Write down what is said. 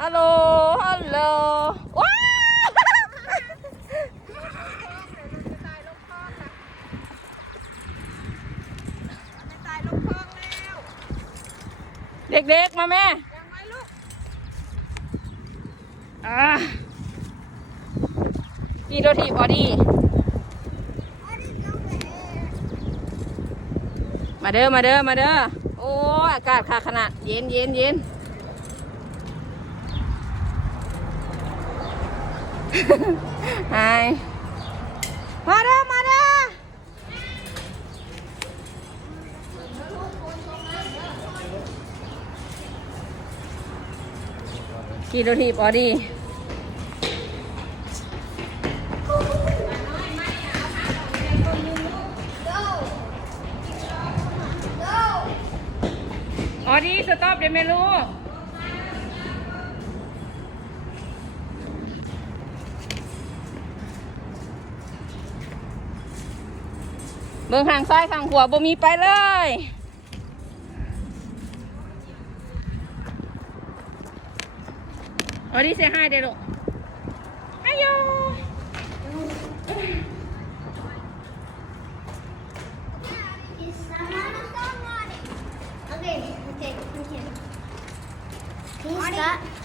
ฮัลโหลฮัลโหลว้าเด็กๆมาแม่กี่โดทีบอดี้มาเด้อมาเด้อมาเด้อโอ้อากาศค่ะขนาดเย็นเย็นเย็นไฮมาเด้อมาเด้อกี่โดทีบอดี้ออดี้สต็อปเดี๋ยวไม่รู้เบื้องทางซ้ายทางขวาบ่มีไปเลยออดี้เสียให้เดี๋ยวลูกอายุOkay. Who's that?